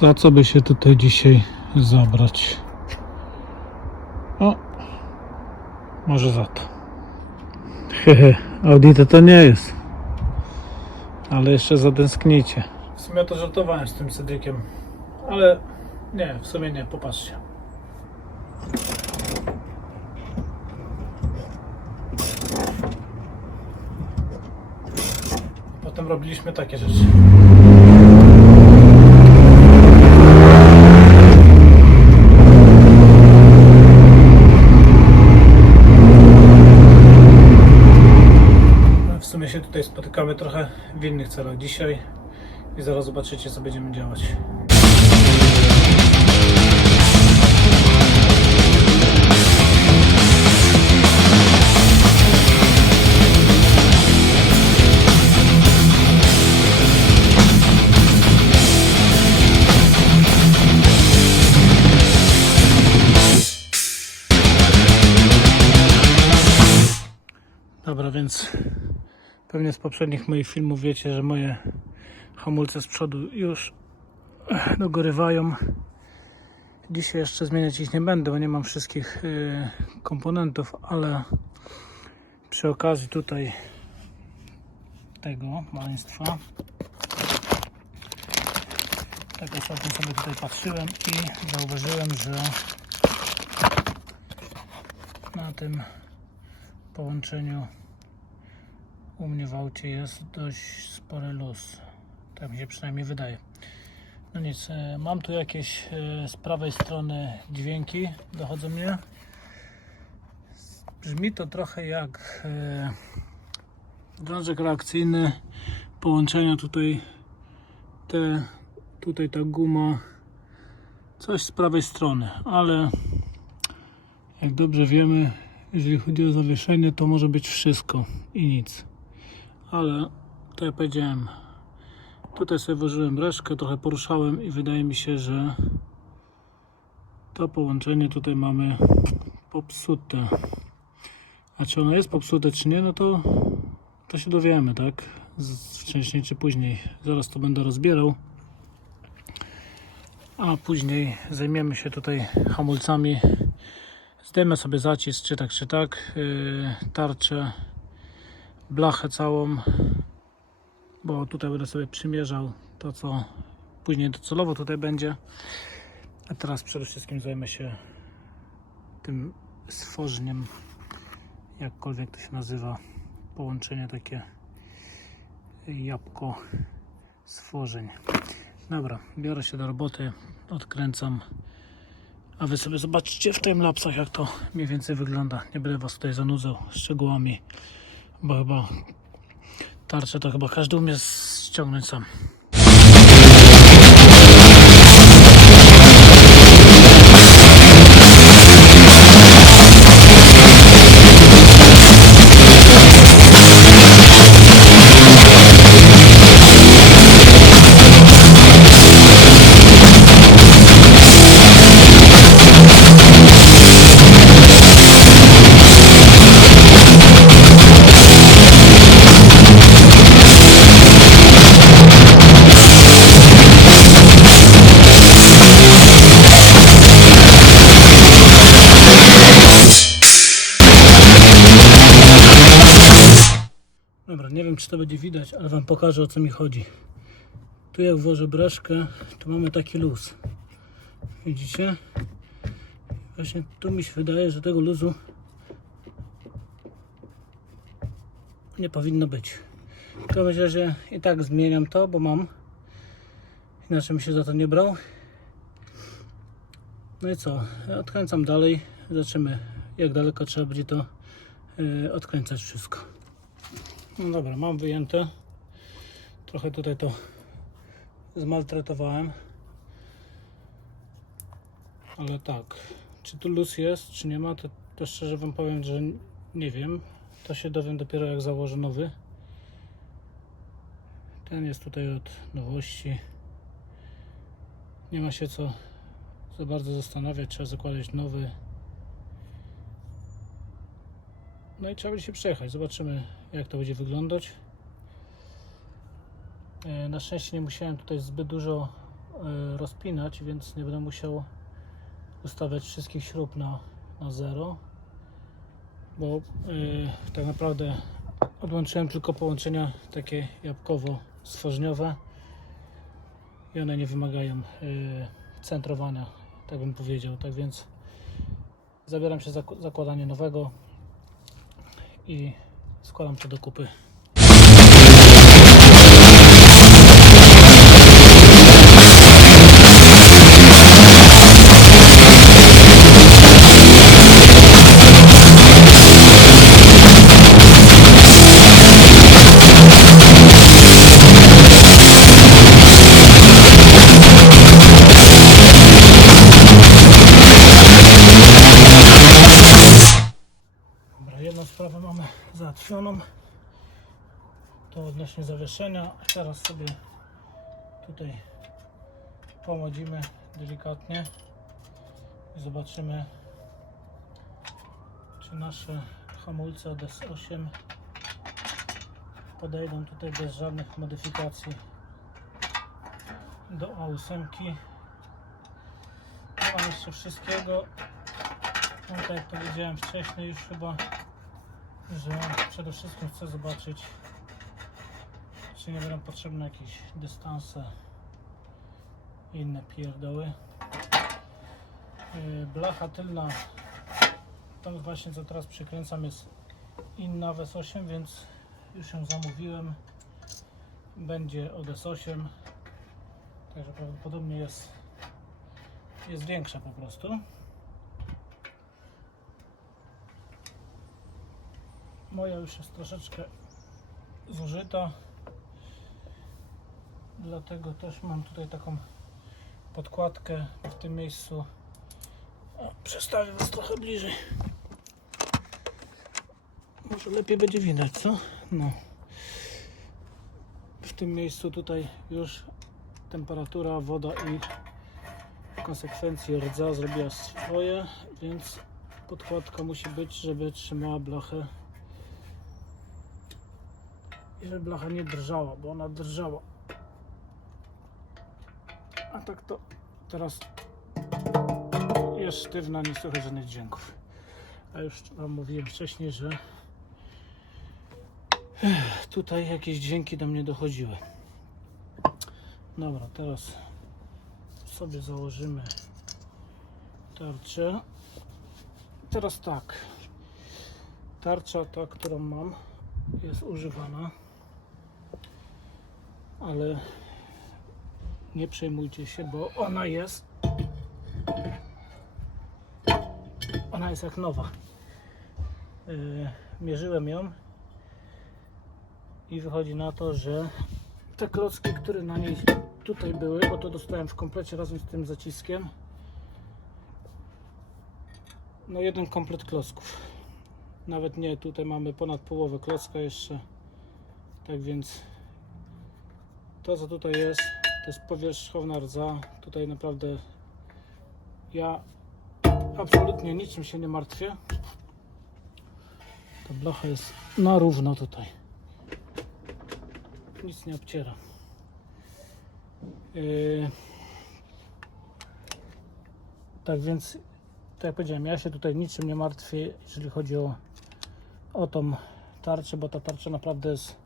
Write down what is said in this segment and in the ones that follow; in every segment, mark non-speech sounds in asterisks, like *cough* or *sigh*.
Za co by się tutaj dzisiaj zabrać? O, może za to. Hehe, Audita to nie jest. Ale jeszcze zatęsknicie. W sumie to żartowałem z tym Cedrikiem. Ale nie, w sumie nie, popatrzcie. Potem robiliśmy takie rzeczy. W sumie się tutaj spotykamy trochę w innych celach dzisiaj i zaraz zobaczycie co będziemy działać. Dobra, więc pewnie z poprzednich moich filmów wiecie, że moje hamulce z przodu już dogorywają. Dzisiaj jeszcze zmieniać ich nie będę, bo nie mam wszystkich y, komponentów, ale przy okazji tutaj tego maleństwa tak ostatnio sobie tutaj patrzyłem i zauważyłem, że na tym połączeniu u mnie w aucie jest dość spory luz. Tak mi się przynajmniej wydaje. No nic, e, mam tu jakieś e, z prawej strony dźwięki, dochodzą mnie. Brzmi to trochę jak e, drążek reakcyjny połączenia tutaj te, tutaj ta guma coś z prawej strony, ale jak dobrze wiemy, jeżeli chodzi o zawieszenie, to może być wszystko i nic. Ale tak jak powiedziałem, tutaj sobie włożyłem reszkę, trochę poruszałem i wydaje mi się, że to połączenie tutaj mamy popsute. A czy ono jest popsute, czy nie, no to, to się dowiemy, tak? Wcześniej czy później. Zaraz to będę rozbierał. A później zajmiemy się tutaj hamulcami Zdejmę sobie zacisk, czy tak, czy tak, yy, tarczę, blachę całą, bo tutaj będę sobie przymierzał to, co później docelowo tutaj będzie. A teraz przede wszystkim zajmę się tym stworzeniem, jakkolwiek to się nazywa, połączenie takie jabłko stworzeń. Dobra, biorę się do roboty, odkręcam. A wy sobie zobaczcie w timelapsach jak to mniej więcej wygląda. Nie będę was tutaj zanudzał szczegółami, bo chyba tarczę to chyba każdy umie ściągnąć sam. To będzie widać, ale wam pokażę o co mi chodzi. Tu jak włożę breszkę, to mamy taki luz. Widzicie? Właśnie tu mi się wydaje, że tego luzu nie powinno być. To myślę, że i tak zmieniam to, bo mam. Inaczej bym się za to nie brał. No i co? Odkręcam dalej. Zobaczymy jak daleko trzeba będzie to yy, odkręcać wszystko. No dobra, mam wyjęte. Trochę tutaj to zmaltretowałem. Ale tak, czy tu luz jest, czy nie ma, to, to szczerze Wam powiem, że nie wiem. To się dowiem dopiero jak założę nowy. Ten jest tutaj od nowości. Nie ma się co za bardzo zastanawiać, trzeba zakładać nowy. No i trzeba będzie się przejechać. Zobaczymy, jak to będzie wyglądać. E, Na szczęście nie musiałem tutaj zbyt dużo e, rozpinać, więc nie będę musiał ustawiać wszystkich śrub na, na zero, bo e, tak naprawdę odłączyłem tylko połączenia takie jabłkowo-stworzniowe i one nie wymagają centrowania, tak bym powiedział. Tak więc zabieram się za zakładanie nowego i składam to do kupy. Sprawę mamy załatwioną. To odnośnie zawieszenia. Teraz sobie tutaj pomłodzimy delikatnie i zobaczymy czy nasze hamulce DS8 podejdą tutaj bez żadnych modyfikacji do A8 nie mam jeszcze wszystkiego no tak jak powiedziałem wcześniej już chyba, że przede wszystkim chcę zobaczyć, czy nie będą potrzebne jakieś dystanse i inne pierdoły. Yy, Blacha tylna, tam właśnie co teraz przykręcam jest inna WES 8, więc już ją zamówiłem. Będzie od S8, także prawdopodobnie jest, jest większa po prostu. Moja już jest troszeczkę zużyta. Dlatego też mam tutaj taką podkładkę w tym miejscu. O, przestawię Was trochę bliżej. Może lepiej będzie widać, co? No. W tym miejscu tutaj już temperatura, woda i w konsekwencji rdza zrobiła swoje, więc podkładka musi być, żeby trzymała blachę i żeby blacha nie drżała, bo ona drżała. A tak to teraz jest sztywna, nie słychać żadnych dźwięków. A już Wam mówiłem wcześniej, że tutaj jakieś dźwięki do mnie dochodziły. Dobra, teraz sobie założymy tarczę. Teraz tak. Tarcza ta, którą mam, jest używana ale nie przejmujcie się, bo ona jest ona jest jak nowa. Yy, mierzyłem ją i wychodzi na to, że te klocki, które na niej tutaj były, bo to dostałem w komplecie razem z tym zaciskiem no jeden komplet klocków. Nawet nie, tutaj mamy ponad połowę klocka jeszcze. Tak więc to co tutaj jest, to jest powierzchowna rdza. Tutaj naprawdę ja absolutnie niczym się nie martwię. Ta blacha jest na równo tutaj. Nic nie obciera. Yy, tak więc, tak jak powiedziałem, ja się tutaj niczym nie martwię, jeżeli chodzi o, o tą tarczę, bo ta tarcza naprawdę jest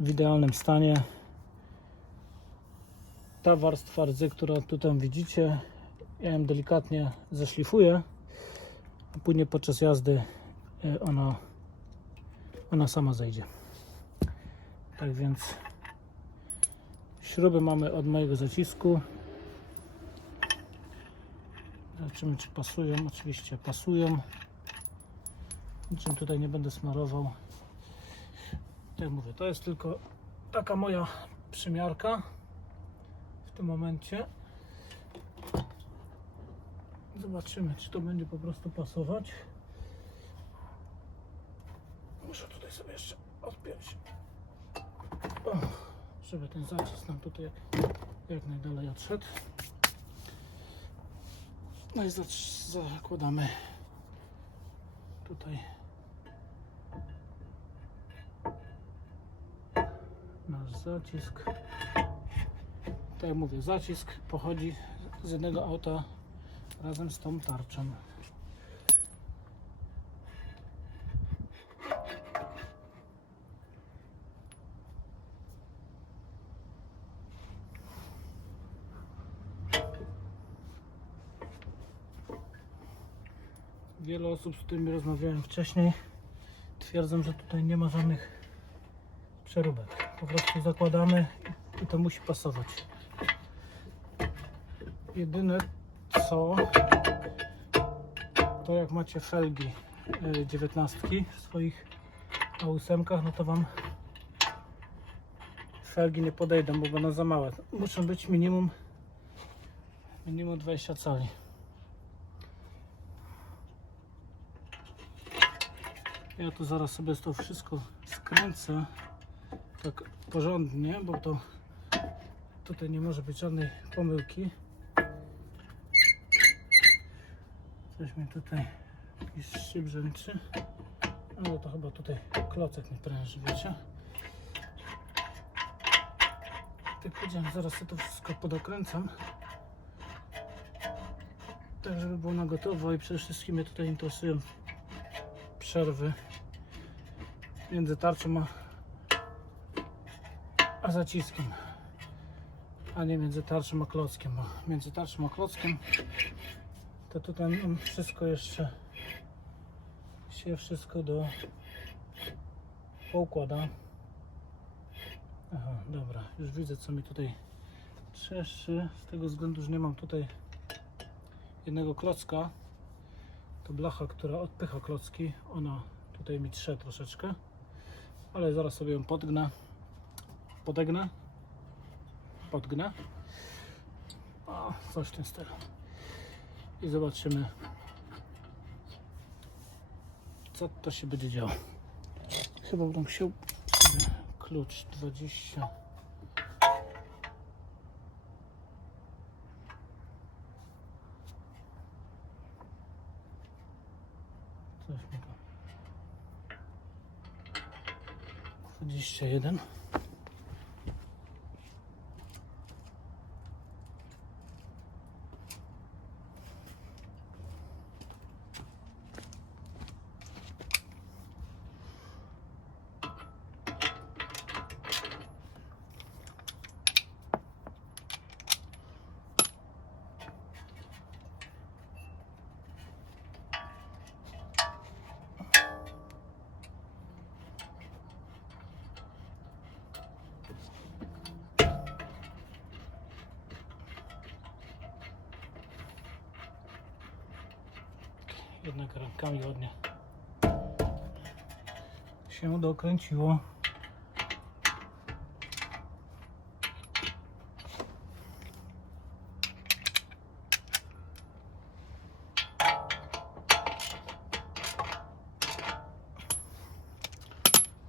w idealnym stanie ta warstwa rdzy, którą tutaj widzicie, ja ją delikatnie zeszlifuję, później podczas jazdy e, ona, ona sama zejdzie. Tak więc śruby mamy od mojego zacisku. Zobaczymy czy pasują. Oczywiście pasują. Niczym tutaj nie będę smarował. Tak mówię, to jest tylko taka moja przymiarka tym momencie. Zobaczymy, czy to będzie po prostu pasować. Muszę tutaj sobie jeszcze odpiąć, żeby ten zacisk nam tutaj jak, najdalej odszedł. No i zakładamy tutaj nasz zacisk. Tak jak mówię, zacisk pochodzi z jednego auta razem z tą tarczą. Wiele osób, z którymi rozmawiałem wcześniej, twierdzą, że tutaj nie ma żadnych przeróbek. Po prostu zakładamy i to musi pasować. Jedyne co, to jak macie felgi y, 19 w swoich A8, no to Wam felgi nie podejdą, bo będą za małe. Muszą być minimum minimum 20 cali. Ja tu zaraz sobie to wszystko skręcę tak porządnie, bo to tutaj nie może być żadnej pomyłki. Mi tutaj jakiś szyb brzęczy. Ale to chyba tutaj klocek mi pręży, wiecie? Tak powiedziałem, zaraz to wszystko podokręcam. Tak, żeby było na gotowo i przede wszystkim mnie tutaj interesują przerwy między tarczą a, a zaciskiem, a nie między tarczą a klockiem, bo między tarczą a klockiem to tutaj wszystko jeszcze. Się wszystko do poukłada. Aha, dobra, już widzę co mi tutaj trzeszczy, z tego względu, że nie mam tutaj jednego klocka. To blacha, która odpycha klocki, ona tutaj mi trze troszeczkę, ale zaraz sobie ją podgnę, podegnę, podgnę, o, coś w tym stylu i zobaczymy, co to się będzie działo. Chyba chciał sobie klucz 20. Coś mi to. 21. Jednak rękami ładnie się dokręciło.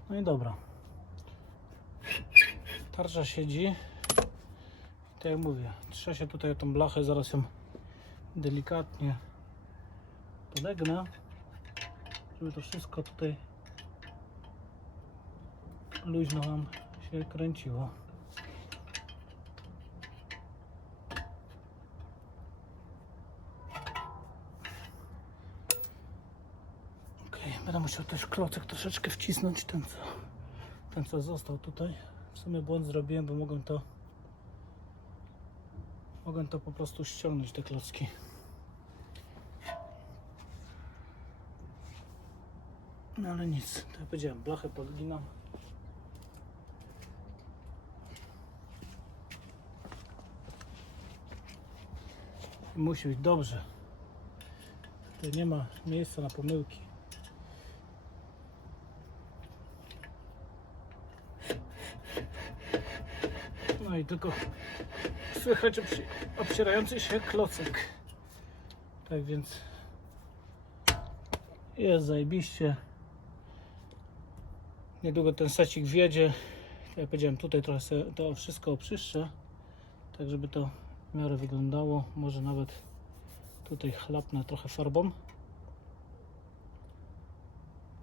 No i dobra. Tarcza siedzi. Tak jak mówię, trzeba się tutaj o tą blachę, zaraz ją delikatnie polegnę, żeby to wszystko tutaj luźno Wam się kręciło. Ok, będę musiał też klocek troszeczkę wcisnąć, ten co, ten co został tutaj. W sumie błąd zrobiłem, bo mogłem to mogłem to po prostu ściągnąć te klocki. No ale nic, tak jak powiedziałem, blachę podginam. I Musi być dobrze. Tutaj nie ma miejsca na pomyłki. No i tylko słychać obsi- obcierający się klocek. Tak więc jest zajebiście. Niedługo ten secik wjedzie. Jak powiedziałem, tutaj trochę to wszystko oczyszczę, tak żeby to w miarę wyglądało. Może nawet tutaj chlapnę trochę farbą.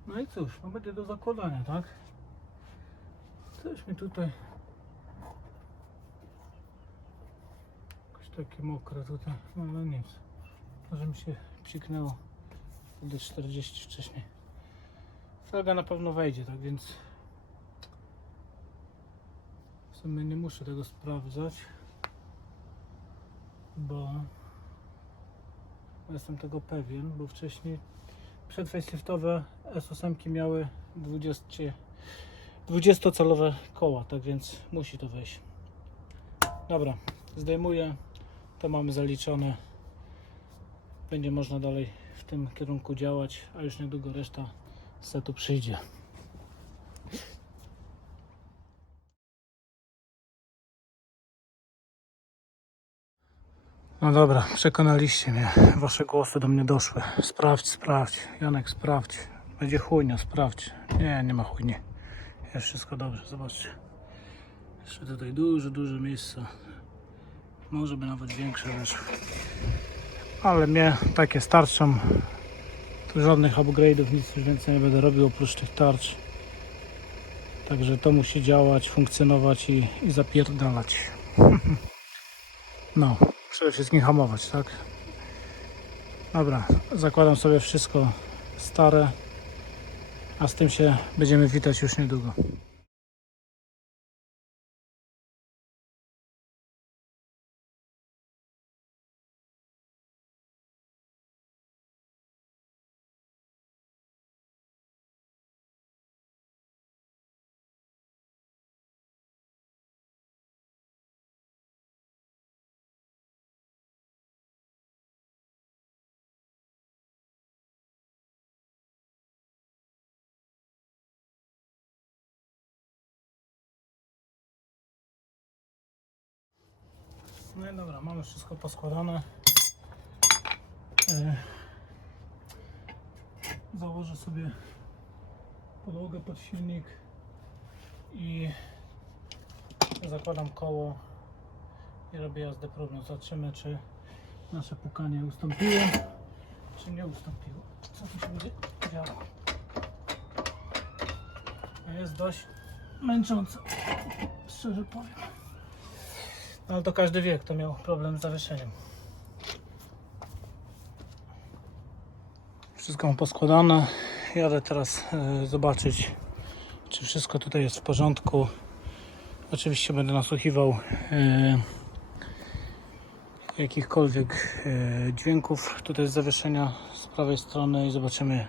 No i cóż, no będzie do zakładania, tak? Coś mi tutaj takie mokre tutaj, no ale nic. Może mi się psiknęło do 40 wcześniej. Felga na pewno wejdzie, tak więc w sumie nie muszę tego sprawdzać, bo jestem tego pewien, bo wcześniej przedfaceliftowe S8 miały 20, 20-calowe koła, tak więc musi to wejść. Dobra, zdejmuję, to mamy zaliczone. Będzie można dalej w tym kierunku działać, a już niedługo reszta setu przyjdzie. No dobra, przekonaliście mnie. Wasze głosy do mnie doszły. Sprawdź, sprawdź. Janek, sprawdź. Będzie chujnia, sprawdź. Nie, nie ma chujni. Jest wszystko dobrze, zobaczcie. Jeszcze tutaj duże, duże miejsca. Może by nawet większe weszły. Ale mnie takie starczą. Żadnych upgrade'ów, nic już więcej nie będę robił oprócz tych tarcz. Także to musi działać, funkcjonować i, i zapierdalać. *laughs* No, przede wszystkim hamować, tak? Dobra, zakładam sobie wszystko stare, a z tym się będziemy witać już niedługo. No i dobra, mamy wszystko poskładane. E, Założę sobie podłogę pod silnik i zakładam koło i robię jazdę próbną. Zobaczymy, czy nasze pukanie ustąpiło, czy nie ustąpiło. Co tu się będzie działo? Jest dość męczące, szczerze powiem. No, Ale to każdy wie, kto miał problem z zawieszeniem. Wszystko mam poskładane. Jadę teraz e, zobaczyć, czy wszystko tutaj jest w porządku. Oczywiście będę nasłuchiwał e, jakichkolwiek e, dźwięków tutaj z zawieszenia z prawej strony i zobaczymy,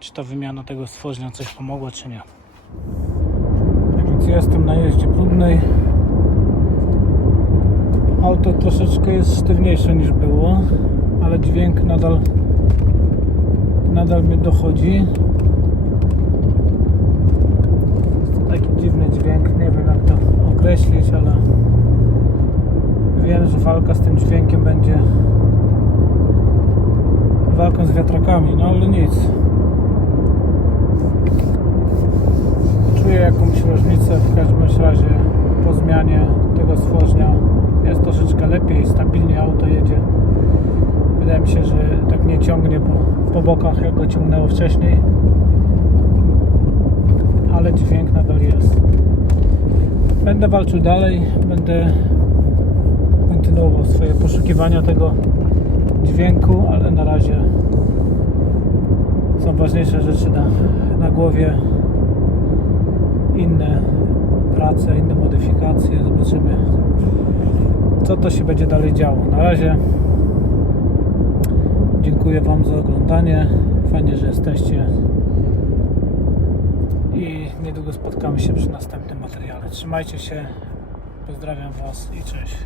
czy ta wymiana tego stworzenia coś pomogła, czy nie. Tak więc jestem na jeździe próbnej. Auto troszeczkę jest sztywniejsze niż było, ale dźwięk nadal nadal mnie dochodzi. Taki dziwny dźwięk, nie wiem jak to określić, ale wiem, że walka z tym dźwiękiem będzie walką z wiatrakami, no ale nic. Czuję jakąś różnicę w każdym razie po zmianie tego stworzenia jest troszeczkę lepiej, stabilnie auto jedzie. Wydaje mi się, że tak nie ciągnie po, po bokach jak go ciągnęło wcześniej. Ale dźwięk nadal jest. Będę walczył dalej, będę kontynuował swoje poszukiwania tego dźwięku, ale na razie są ważniejsze rzeczy na, na głowie. Inne prace, inne modyfikacje. Zobaczymy, co to się będzie dalej działo. Na razie dziękuję Wam za oglądanie. Fajnie, że jesteście. I niedługo spotkamy się przy następnym materiale. Trzymajcie się. Pozdrawiam Was i cześć.